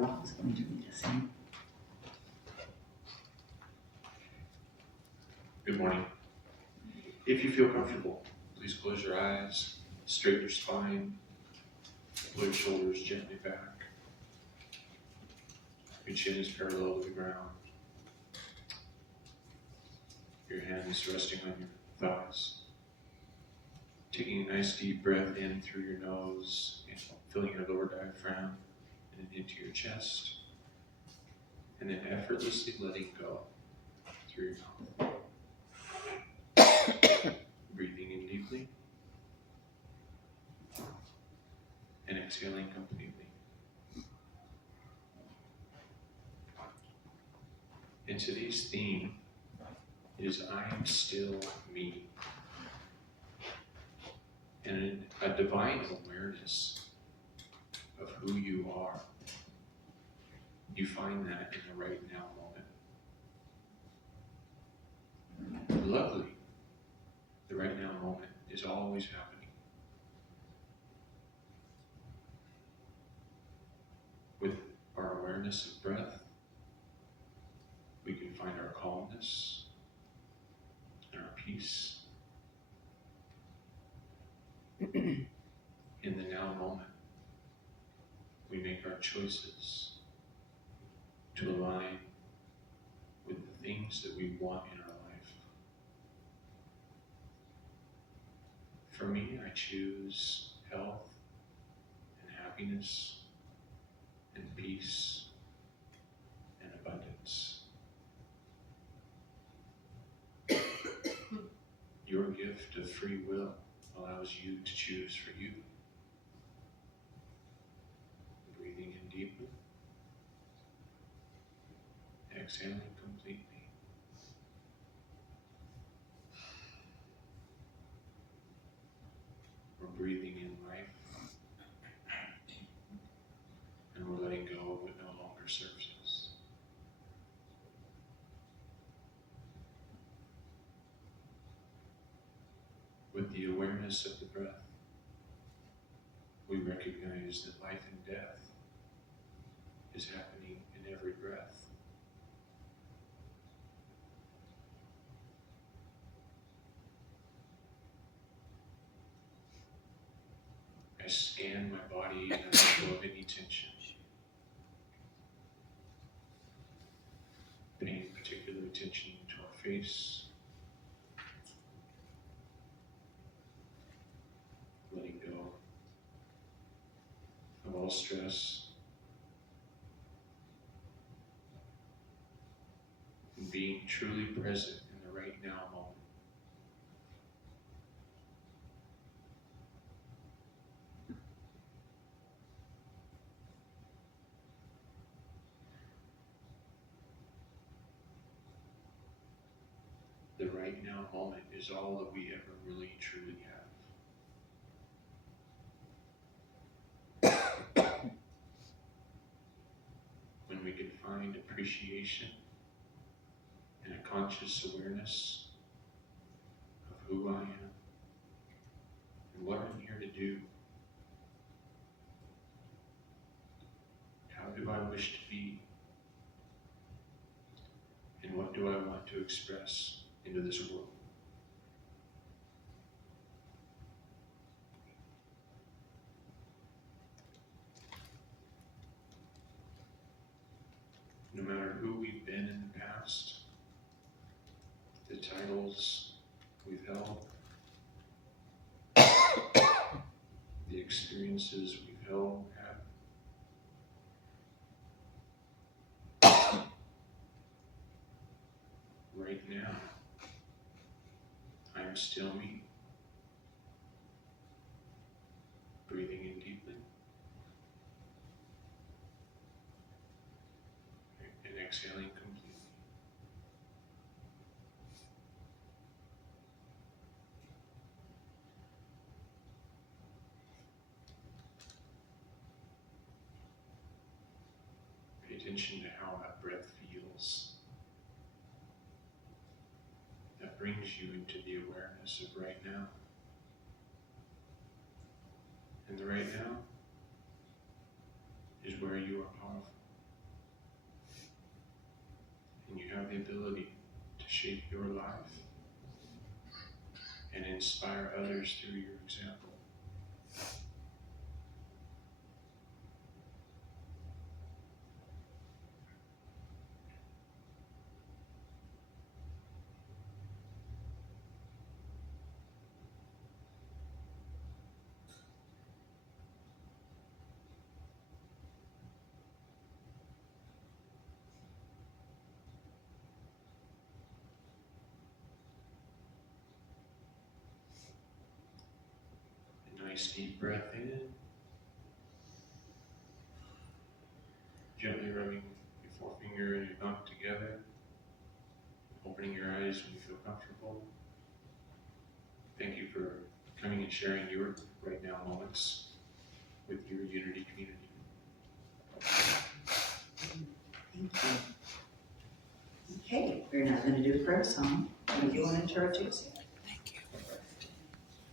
Carol is going to read us in. Good morning. If you feel comfortable, please close your eyes, straighten your spine, pull your shoulders gently back. Your chin is parallel to the ground. Your hands resting on your thighs. Taking a nice deep breath in through your nose, and filling your lower diaphragm and into your chest. And then effortlessly letting go through your mouth. Breathing in deeply and exhaling completely. And today's theme is I am still me. And a divine awareness of who you are. You find that in the right now moment. Lovely. The right now moment is always happening. With our awareness of breath, we can find our calmness and our peace. In the now moment, we make our choices to align with the things that we want in our life. For me, I choose health and happiness and peace and abundance. Your gift of free will allows you to choose for you. Breathing in deeply, exhaling completely. We're breathing in life, and we're letting go of what no longer serves us. With the awareness of the breath, we recognize that life and death is happening in every breath. I scan my body and I let go of any tension. Paying particular attention to our face. Letting go of all stress. And being truly present in the right now moment. The right now moment is all that we ever really truly have. When we can find appreciation and a conscious awareness of who I am and what I'm here to do. How do I wish to be? And what do I want to express into this world? No matter who we've been in the past, the titles we've held, the experiences we've had, right now, I am still me. Breathing in deeply and exhaling completely. Pay attention to how that breath feels. That brings you into the awareness of right now. And the right now is where you are powerful. ability to shape your life and inspire others through your example. Nice deep breath in. Gently rubbing your forefinger and your thumb together. Opening your eyes when you feel comfortable. Thank you for coming and sharing your right now moments with your Unity community. Thank you. Okay, we're now going to do a prayer song. If you want to interrupt, you say